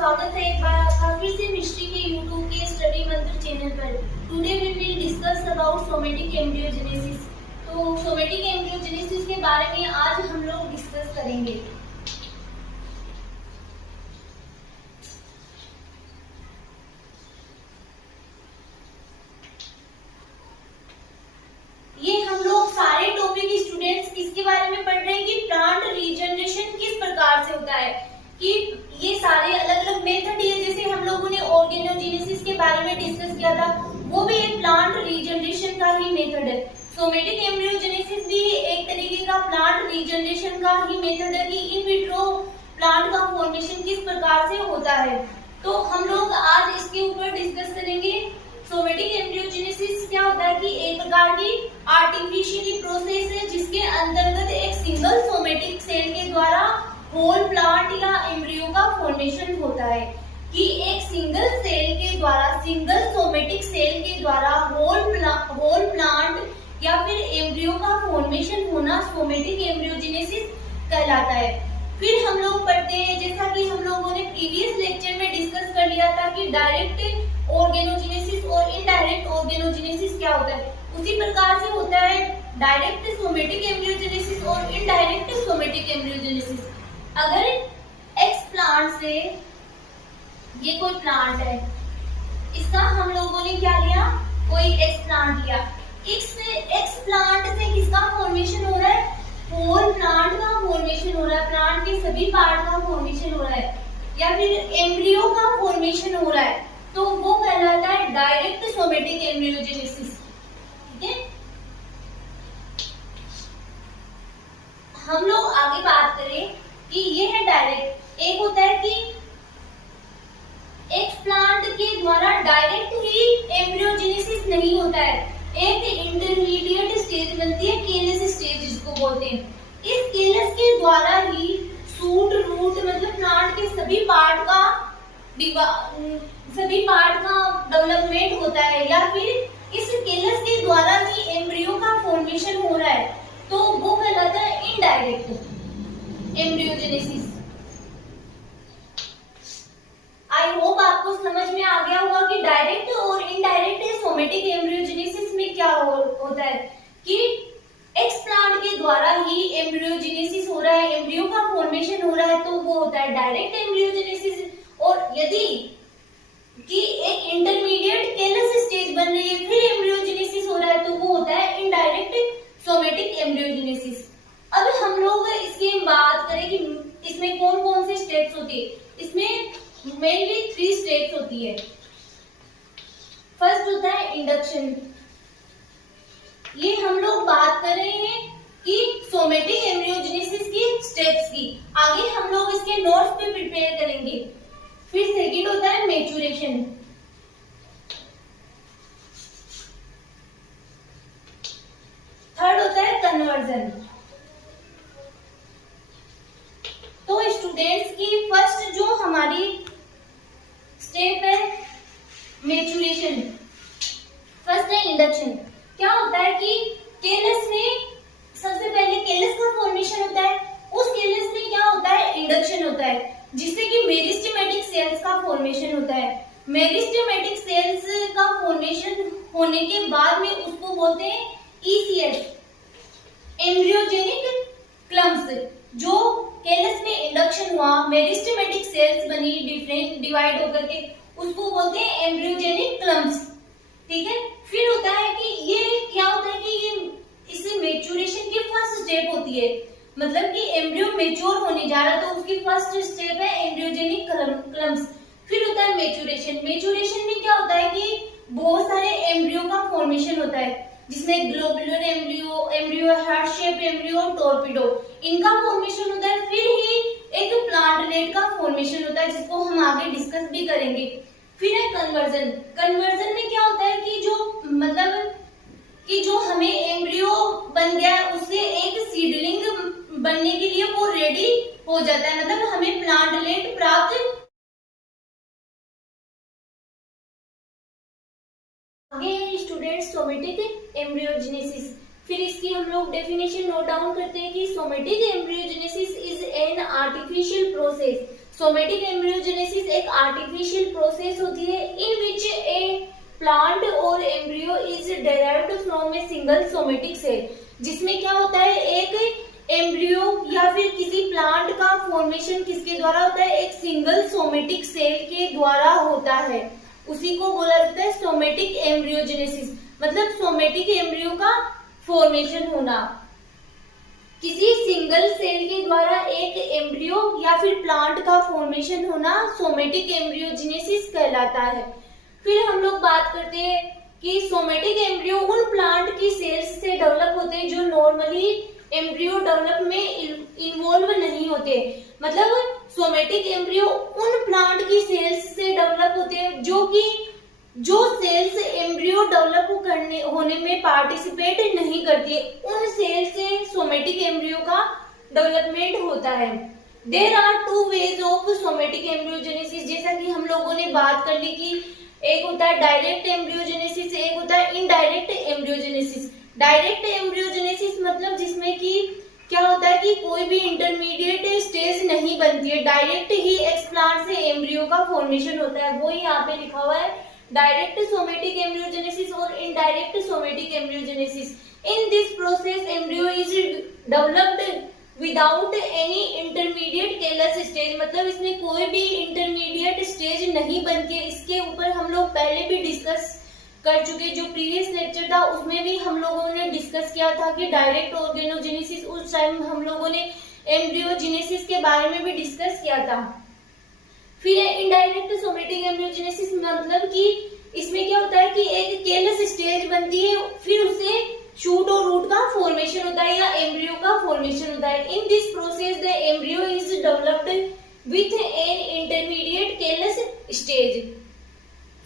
स्वागत है एक बार आपका फिर से मिस्ट्री के यूट्यूब के स्टडी मंत्र चैनल पर। Today we will discuss about somatic embryogenesis. तो सोमेटिक एम्ब्रियोजेनेसिस के बारे में आज हम लोग डिस्कस करेंगे। ये हम लोग सारे टॉपिक स्टूडेंट्स किसके बारे में पढ़ रहे हैं कि प्लांट रीजनरेशन किस प्रकार से होता है, कि ये सारे अलग अलग मेथड है। जैसे हम लोगों ने ऑर्गेनोजेनेसिस के बारे में डिस्कस किया था, वो भी एक प्लांट रीजनरेशन का ही मेथड है। सोमेटिक एम्ब्रियोजेनेसिस भी एक तरीके का प्लांट रीजनरेशन का ही मेथड है कि इन विट्रो प्लांट का फॉर्मेशन किस प्रकार से होता है। तो हम लोग आज इसके ऊपर डिस्कस करेंगे। सोमेटिक एम्ब्रियोजेनेसिस क्या होता है कि एक प्रकार की आर्टिफिशियली प्रोसेस है जिसके अंतर्गत एक सिंगल सोमेटिक सेल के द्वारा होल प्लांट या एम्ब्रियो का फॉर्मेशन होता है। कि एक सिंगल सेल के द्वारा, सिंगल सोमेटिक सेल के द्वारा होल प्लांट या फिर एम्ब्रियो का फॉर्मेशन होना सोमेटिक एम्ब्रियोजेनेसिस कहलाता है। फिर हम लोग पढ़ते हैं, जैसा कि हम लोगों ने प्रीवियस लेक्चर में डिस्कस कर लिया था कि डायरेक्ट ऑर्गेनोजेनेसिस और इनडायरेक्ट ऑर्गेनोजेनेसिस क्या होता है। उसी प्रकार से होता है डायरेक्ट सोमेटिक एम्ब्रियोजेनेसिस और इनडायरेक्ट सोमेटिक एम्ब्रियोजेनेसिस। अगर एक्स प्लांट से, ये कोई प्लांट है, इसका हम लोगों ने क्या लिया, कोई एक्स प्लांट लिया। एक्स प्लांट से किसका फॉर्मेशन हो रहा है, होल प्लांट का फॉर्मेशन हो रहा है, प्लांट के सभी पार्ट का फॉर्मेशन हो रहा है, या फिर एम्ब्रियो का फॉर्मेशन हो रहा है, तो वो कहलाता है डायरेक्ट सोमेटिक एम्ब्रियोजेनेसिस। ठीक है, हम लोग आगे बात करें कि ये है डायरेक्ट। एक होता है कि एक प्लांट के द्वारा डायरेक्ट ही एम्ब्रियोजेनेसिस नहीं होता है, एक इंटरमीडिएट स्टेज बनती है, केलस स्टेज जिसको बोलते हैं। इस केलस के द्वारा ही सूट रूट मतलब प्लांट के सभी पार्ट का डेवलपमेंट होता है, या फिर इस केलस के द्वारा ही एम्ब्रियो का फॉर्मेशन हो रहा है, तो वो कहलाता है इनडायरेक्ट एम्ब्रियोजेनेसिस। आई होप आपको समझ में आ गया होगा कि डायरेक्ट और इनडायरेक्ट सोमेटिक एम्ब्रियोजेनेसिस में क्या होता है कि एक्स प्लांट के द्वारा ही एम्ब्रियोजेनेसिस हो रहा है, एम्ब्रियो का फॉर्मेशन हो रहा है, तो वो होता है डायरेक्ट एम्ब्रियोजेनेसिस। और यदि कि एक इंटरमीडिएट केलस स्टेज बन रही है, फिर एम्ब्रियोजेनेसिस हो रहा है, तो वो होता है इनडायरेक्ट सोमेटिक एम्ब्रियोजेनेसिस। अब हम लोग इसकी बात करें कि इसमें कौन कौन से स्टेप्स होती है। इसमें मेनली 3 स्टेप्स होती है। फर्स्ट होता है इंडक्शन। ये हम लोग बात कर रहे हैं कि सोमेटिक एम्ब्रियोजेनेसिस की स्टेप्स की, आगे हम लोग इसके नोट्स पे प्रिपेयर करेंगे। फिर सेकंड होता है मैच्योरेशन। थर्ड होता है कन्वर्जन। तो स्टूडेंट्स की फर्स्ट जो हमारी स्टेप है मैच्योरेशन, फर्स्ट है इंडक्शन। क्या होता है कि केलस में सबसे पहले केलस का फॉर्मेशन होता है, उस केलस में क्या होता है, इंडक्शन होता है, जिससे कि मेरिस्टेमेटिक सेल्स का फॉर्मेशन होता है। मेरिस्टेमेटिक सेल्स का फॉर्मेशन होने के बाद में उसको बोलते हैं ECS, एम्ब्रियोजेनिक क्लम्स। जो केलस में इंडक्शन हुआ, मेरिस्टेमेटिक सेल्स बनी डिफरेंट डिवाइड होकर के, उसको बोलते हैं एम्ब्रियोजेनिक क्लम्स। ठीक है, फिर होता है कि ये क्या होता है कि ये इस मैच्योरेशन की फर्स्ट स्टेप होती है, मतलब कि एम्ब्रियो मैच्योर होने जा रहा है, तो उसकी फर्स्ट स्टेप है एम्ब्रियोजेनिक क्लम्स। फिर होता है मैच्योरेशन। मैच्योरेशन में क्या होता है कि बहुत सारे एम्ब्रियो का फॉर्मेशन होता है, जिसमें globular embryo, heart shape embryo, torpedo, इनका फॉर्मेशन होता है। फिर ही एक प्लांटलेट का फॉर्मेशन होता है, जिसको हम आगे डिस्कस भी करेंगे। फिर है कन्वर्जन। कन्वर्जन में क्या होता है कि जो हमें एम्ब्रियो बन गया है, उससे एक सीडलिंग बनने के लिए वो रेडी हो जाता है, मतलब हमें प्लांटलेट प्राप्त। आगे स्टूडेंट्स सोमेटिक एम्ब्रियोजेनेसिस। फिर इसकी हम लोग डेफिनेशन नोट डाउन करते हैं कि somatic embryogenesis is an artificial process. Somatic embryogenesis एक आर्टिफिशियल प्रोसेस होती है इन विच ए प्लांट और embryo is derived from a single somatic cell, जिसमें क्या होता है एक एम्ब्रियो या फिर किसी प्लांट का फॉर्मेशन किसके द्वारा होता है, एक सिंगल सोमेटिक सेल के द्वारा होता है, उसी को बोला जाता है सोमेटिक एम्ब्रियोजेनेसिस, मतलब सोमेटिक एम्ब्रियो का फॉर्मेशन होना। किसी सिंगल सेल के द्वारा एक एम्ब्रियो या फिर प्लांट का फॉर्मेशन होना सोमेटिक एम्ब्रियोजेनेसिस कहलाता है। फिर हम लोग बात करते हैं कि सोमेटिक एम्ब्रियो उन प्लांट की सेल्स से डेवलप होते हैं जो नॉर्मली एम्ब्रियो डेवलप में इन्वॉल्व नहीं होते, मतलब सोमेटिक एम्ब्रियो उन प्लांट की सेल्स से डेवलप होते हैं जो सेल्स एम्ब्रियो डेवलप होने में पार्टिसिपेट नहीं करती है, उन सेल से सोमेटिक एम्ब्रियो का डेवलपमेंट होता है। There are two ways of somatic embryogenesis, जैसा कि हम लोगों ने बात कर ली कि एक होता है डायरेक्ट एम्ब्रियोजेनेसिस, एक होता है इनडायरेक्ट एम्ब्रियोजेनेसिस। डायरेक्ट एम्ब्रियोजेनेसिस मतलब जिसमें कि क्या होता है कि कोई भी इंटरमीडिएट स्टेज नहीं बनती है, डायरेक्ट ही एक्सप्लांट से एम्ब्रियो का फॉर्मेशन होता है, वो यहाँ पे लिखा हुआ है डायरेक्ट सोमेटिक एम्ब्रियोजेनेसिस और indirect somatic embryogenesis. In this process embryo is developed without any intermediate callus stage, मतलब इसमें कोई भी इंटरमीडिएट स्टेज नहीं बनती है। इसके ऊपर हम लोग पहले भी डिस्कस कर चुके, जो प्रीवियस लेक्चर था उसमें भी हम लोगों ने डिस्कस किया था कि डायरेक्ट ऑर्गेनोजेनेसिस, उस टाइम हम लोगों ने एम्ब्रियोजेनेसिस के बारे में भी डिस्कस किया था। फिर इनडायरेक्ट सोमेटिक एम्ब्रियोजेनेसिस मतलब कि इसमें क्या होता है कि एक केलस स्टेज बनती है, फिर उससे शूट और रूट का फॉर्मेशन होता है या एम्ब्रियो का फॉर्मेशन होता है। In this process the embryo is developed with an intermediate callus stage.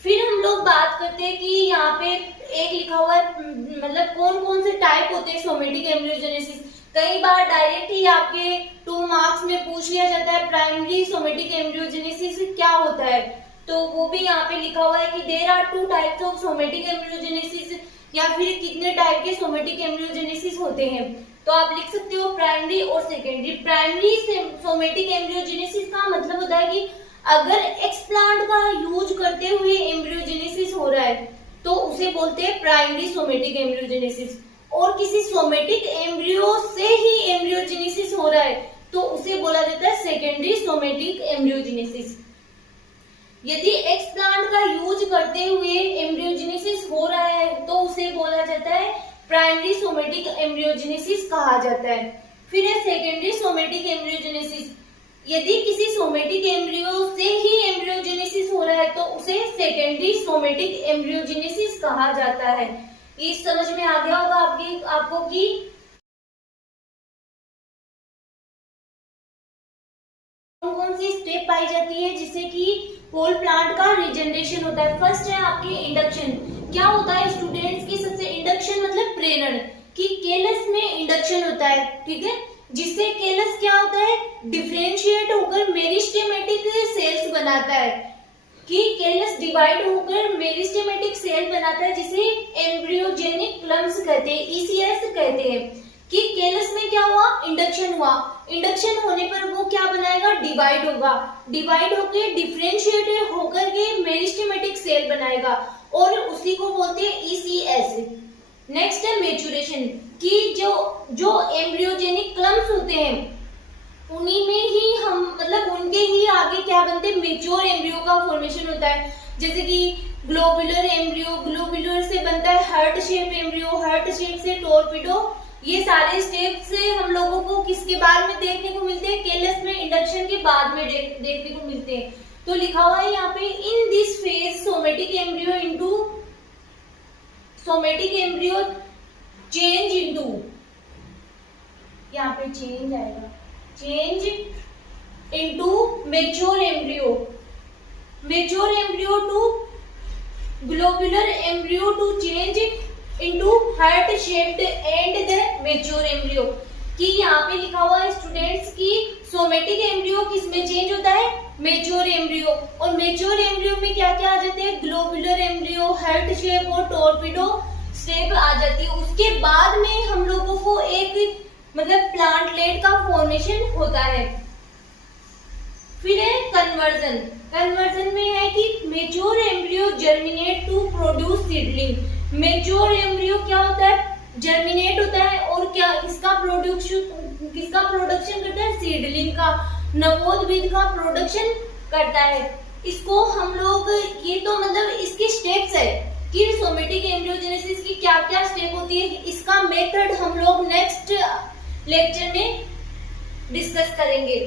फिर हम लोग बात करते हैं कि यहाँ पे एक लिखा हुआ है, मतलब कौन कौन से टाइप होते हैं सोमेटिक एम्ब्रियोजेनेसिस। कई बार डायरेक्ट ही आपके 2 मार्क्स में पूछ लिया जाता है प्राइमरी सोमेटिक एम्ब्रियोजेनेसिस क्या होता है, तो वो भी यहाँ पे लिखा हुआ है कि there are 2 types of somatic embryogenesis, या फिर कितने टाइप के सोमेटिक एम्ब्रियोजेनेसिस होते हैं, तो आप लिख सकते हो प्राइमरी और सेकेंडरी। प्राइमरी सोमेटिक एम्ब्रियोजेनेसिस का मतलब होता है कि अगर एक्सप्लांट का यूज करते हुए एम्ब्रियोजेनेसिस हो रहा है तो उसे बोलते हैं प्राइमरी सोमेटिक एम्ब्रियोजेनेसिस, और किसी सोमेटिक एम्ब्रियो से ही एम्ब्रियोजेनेसिस हो रहा है तो उसे बोला जाता है सेकेंडरी सोमेटिक एम्ब्रियोजेनेसिस। यदि एक्सप्लांट का यूज करते हुए एम्ब्रियोजेनेसिस हो रहा है तो उसे बोला जाता है प्राइमरी सोमेटिक एम्ब्रियोजेनेसिस कहा जाता है। फिर है सेकेंडरी सोमेटिक एम्ब्रियोजेनेसिस। यदि किसी सोमेटिक एम्ब्रियो से ही एम्ब्रियोजेनेसिस हो रहा है तो उसे सेकेंडरी सोमेटिक एम्ब्रियोजेनेसिस कहा जाता है। ये समझ में आ गया होगा आपको कि कौन कौन सी स्टेप पाई जाती है जिससे कि होल प्लांट का रिजनरेशन होता है। फर्स्ट है आपके इंडक्शन। क्या होता है स्टूडेंट्स की सबसे इंडक्शन मतलब प्रेरण, कि केलस में इंडक्शन होता है, ठीक है, जिससे केलस क्या होता है डिफरेंशिएट होकर मेरिस्टेमेटिक सेल्स बनाता है, कि केलस डिवाइड होकर मेरिस्टेमेटिक सेल बनाता है जिसे एम्ब्रियोजेनिक क्लम्स कहते हैं, ECS कहते हैं। कि केलस में क्या हुआ, इंडक्शन हुआ, इंडक्शन होने पर वो क्या बनाएगा, डिवाइड होगा, डिवाइड होकर डिफरेंशिएट होकर के मेरिस्टेमेटिक सेल बनाएगा और उसी को बोलते हैं ECS। नेक्स्ट है मेचुरेशन, कि जो एम्ब्रियोजेनिक क्लम्स होते हैं उन्हीं में ही हम मतलब उनके ही आगे क्या बनते हैं, मेच्योर एम्ब्रियो का फॉर्मेशन होता है। जैसे कि ग्लोबुलर एम्ब्रियो, ग्लोबुलर से बनता है heart shape embryo, heart shape से टॉर्पिडो। ये सारे स्टेप्स हम लोगों को किसके बाद में देखने को मिलते हैं, केलस में इंडक्शन के बाद में देखने को मिलते हैं। तो लिखा हुआ है यहाँ पे in this phase somatic embryo into somatic embryo change into, यहाँ पे चेंज आएगा, change into mature embryo, mature embryo to globular embryo to change into heart shaped and the mature embryo. कि यहाँ पे लिखा हुआ है स्टूडेंट्स की सोमेटिक एम्ब्रियो किसमें चेंज होता है, मेच्योर एम्ब्रियो, और मेच्योर एम्ब्रियो में क्या क्या आ जाते हैं, ग्लोबुलर एम्ब्रियो, हार्ट शेप और टॉर्पिडो स्टेप आ जाती है। उसके बाद में हम लोगों को एक मतलब प्लांटलेट का फॉर्मेशन होता है। फिर है कन्वर्जन। कन्वर्जन में है कि mature embryo germinate to produce seedling. Mature embryo क्या होता है, जर्मिनेट होता है और क्या किसका प्रोडक्शन करता है, सीडलिंग का, नवोद्भिद का प्रोडक्शन करता है। इसको हम लोग, ये तो मतलब इसके स्टेप्स है कि सोमेटिक एम्ब्रियोजेनेसिस की क्या क्या स्टेप होती है, इसका मेथड हम लोग नेक्स्ट लेक्चर में डिस्कस करेंगे।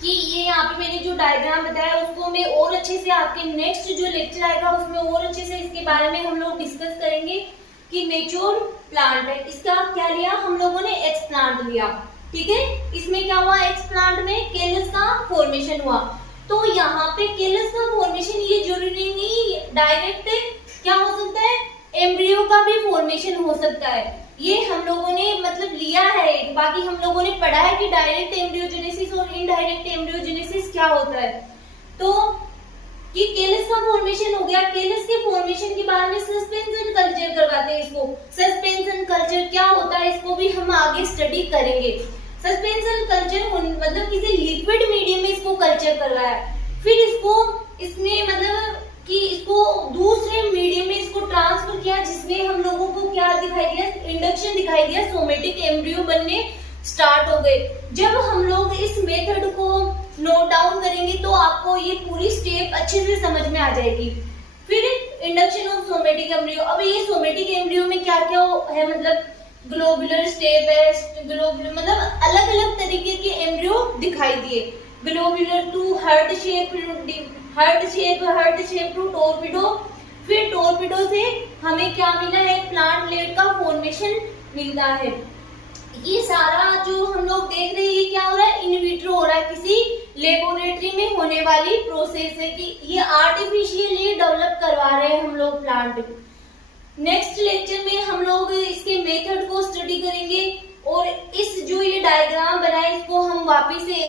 कि ये यहाँ पे मैंने जो डायग्राम बताया उसको मैं और अच्छे से आपके नेक्स्ट जो लेक्चर आएगा उसमें और अच्छे से इसके बारे में हम लोग डिस्कस करेंगे कि मेच्योर प्लांट है, इसका क्या लिया हम लोगों ने, एक्स प्लांट लिया, ठीक है। इसमें क्या हुआ, एक्स प्लांट में केलस का फॉर्मेशन हुआ। तो यहाँ पे केलस का फॉर्मेशन ये जरूरी नहीं डायरेक्ट क्या हो सकता है, एम्ब्रियो का भी फॉर्मेशन हो सकता है। ये हम लोगों ने मतलब लिया है, बाकी हम लोगों ने पढ़ा है कि डायरेक्ट एम्ब्रियोजेनेसिस और इनडायरेक्ट एम्ब्रियोजेनेसिस क्या होता है। तो कि केलस का फॉर्मेशन हो गया, केलस के फॉर्मेशन के बाद में सस्पेंशन कल्चर करवाते हैं इसको। सस्पेंशन कल्चर क्या होता है इसको भी हम आगे स्टडी करेंगे। सस्पेंशन कल्चर मतलब किसी लिक्विड मीडियम में इसको कल्चर करवाया, फिर इसको इसमें मतलब कि इसको दूसरे मीडियम में इसको ट्रांसफर किया, जिसमें हम लोगों को क्या दिखाई दिया, इंडक्शन दिखाई दिया, सोमेटिक एम्ब्रियो बनने स्टार्ट हो गए। जब हम लोग इस मेथड को नोट डाउन करेंगे तो आपको ये पूरी स्टेप अच्छे से समझ में आ जाएगी। फिर इंडक्शन ऑफ सोमेटिक एम्ब्रियो। अब ये सोमेटिक एम्ब्रियो में क्या क्या है, मतलब ग्लोबुलर स्टेप है, ग्लोबुलर मतलब अलग अलग तरीके के एम्ब्रियो दिखाई दिए। Globular to heart shape to torpedo. फिर टोरपीडो से हमें क्या मिला है, प्लांट लेड का फॉर्मेशन मिलता है। ये सारा जो हम लोग देख रहे हैं ये क्या हो रहा है, इन विट्रो हो रहा है, किसी लेबोरेटरी में होने वाली प्रोसेस है कि ये आर्टिफिशियली डेवलप करवा रहे हैं हम लोग प्लांट। नेक्स्ट लेक्चर में हम लोग इसके मेथड को स्टडी करेंगे और इस जो ये डायग्राम बना है इसको हम वापिस से